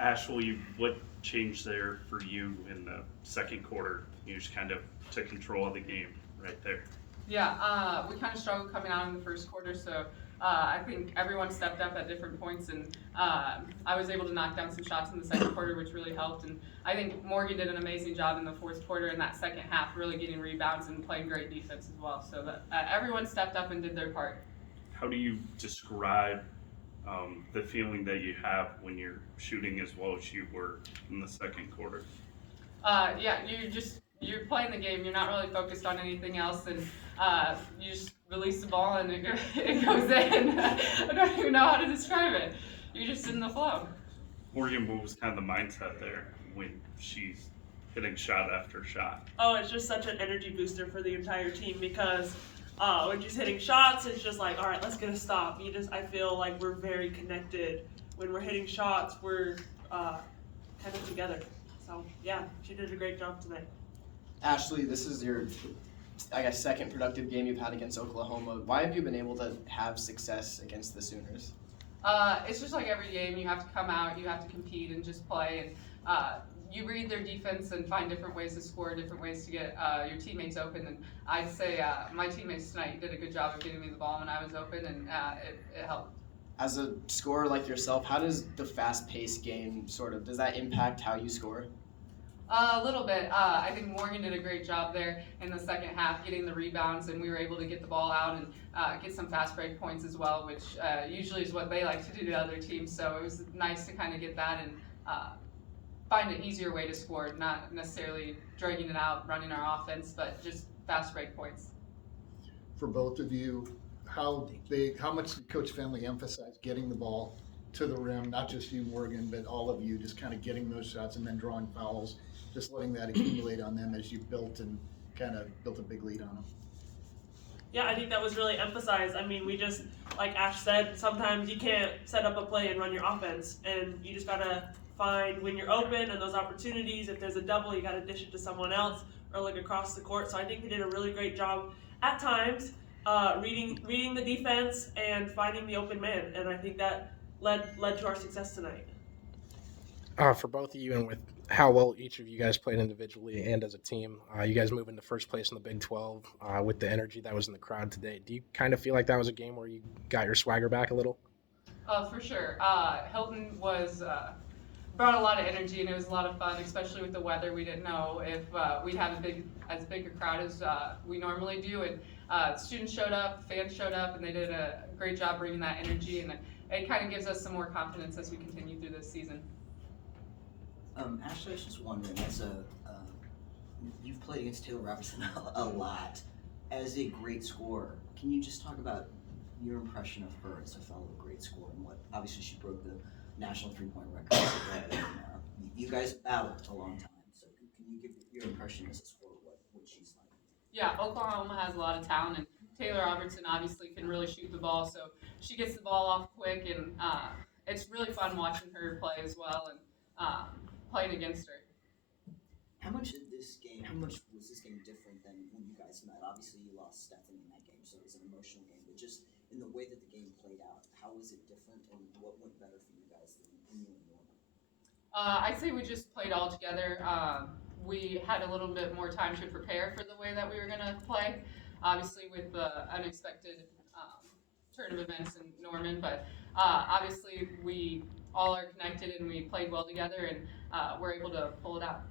Ashley, what changed there for you in the second quarter? You just kind of took control of the game right there. Yeah, we kind of struggled coming out in the first quarter, so I think everyone stepped up at different points, and I was able to knock down some shots in the second quarter, which really helped. And I think Morgan did an amazing job in the fourth quarter in that second half, really getting rebounds and playing great defense as well. So that everyone stepped up and did their part. How do you describe the feeling that you have when you're shooting as well as you were in the second quarter? Yeah, you're playing the game. You're not really focused on anything else, and you just release the ball and it goes in. I don't even know how to describe it. You're just in the flow. Morgan, what was kind of the mindset there when she's hitting shot after shot? Oh, it's just such an energy booster for the entire team because when she's hitting shots, it's just like, all right, let's get a stop. I feel like we're very connected. When we're hitting shots, we're kind of together. So yeah, she did a great job tonight. Ashley, this is your, I guess, second productive game you've had against Oklahoma. Why have you been able to have success against the Sooners? It's just like every game. You have to come out, you have to compete, and just play. And you read their defense and find different ways to score, different ways to get your teammates open. And I'd say my teammates tonight did a good job of getting me the ball when I was open, and it helped. As a scorer like yourself, how does the fast-paced game does that impact how you score? A little bit. I think Morgan did a great job there in the second half, getting the rebounds, and we were able to get the ball out and get some fast break points as well, which usually is what they like to do to other teams. So it was nice to kind of get that and find an easier way to score, not necessarily dragging it out, running our offense, but just fast break points. For both of you, how much did Coach Finley emphasize getting the ball to the rim, not just you, Morgan, but all of you, just kind of getting those shots and then drawing fouls, just letting that accumulate on them as you built a big lead on them? Yeah, I think that was really emphasized. I mean, we just, like Ash said, sometimes you can't set up a play and run your offense, and you just gotta find when you're open and those opportunities. If there's a double, you gotta dish it to someone else or look across the court. So I think we did a really great job at times reading the defense and finding the open man, and I think that led to our success tonight. For both of you, and with how well each of you guys played individually and as a team, you guys move into first place in the Big 12 with the energy that was in the crowd today. Do you kind of feel like that was a game where you got your swagger back a little? For sure. Hilton brought a lot of energy, and it was a lot of fun, especially with the weather. We didn't know if we'd have as big a crowd as we normally do, and students showed up, fans showed up, and they did a great job bringing that energy, and it kind of gives us some more confidence as we continue through this season. Ashley, I was just wondering, you've played against Taylor Robinson a lot. As a great scorer, can you just talk about your impression of her as a fellow great scorer and obviously she broke the national three-point record. You guys battled a long time, so can you give your impression as a scorer, what she's like? Yeah, Oklahoma has a lot of talent, and Taylor Robertson obviously can really shoot the ball, so she gets the ball off quick, and it's really fun watching her play as well and playing against her. How much was this game different than when you guys met? Obviously, you lost Stephanie in that game, so it was an emotional game, but just in the way that the game played out, how was it different, and what went better for you guys than you and Norman? I'd say we just played all together. We had a little bit more time to prepare for the way that we were going to play, obviously with the unexpected turn of events in Norman, but obviously we all are connected and we played well together, and we're able to pull it out.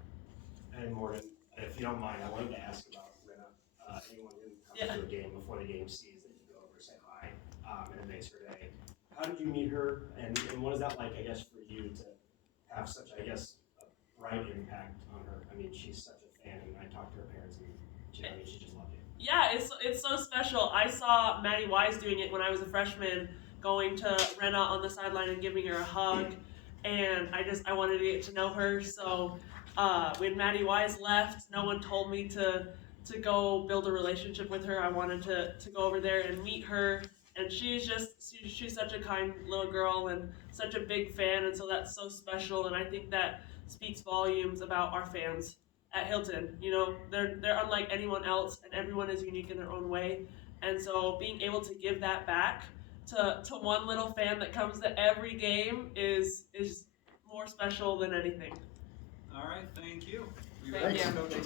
And Morgan, if you don't mind, I wanted to ask about Rinna. Anyone who comes to a game before the game sees that you go over, say hi, and it makes her day. How did you meet her, and what is that like, I guess, for you to have such, I guess, a bright impact on her? I mean, she's such a fan, and I talked to her parents, and she just loved you. Yeah, it's so special. I saw Maddie Wise doing it when I was a freshman, going to Rinna on the sideline and giving her a hug, and I wanted to get to know her, so when Maddie Wise left, no one told me to go build a relationship with her. I wanted to go over there and meet her, and she's such a kind little girl and such a big fan, and so that's so special, and I think that speaks volumes about our fans at Hilton. You know, they're unlike anyone else, and everyone is unique in their own way, and so being able to give that back to one little fan that comes to every game is more special than anything. All right, thank you. Thank you. Coach.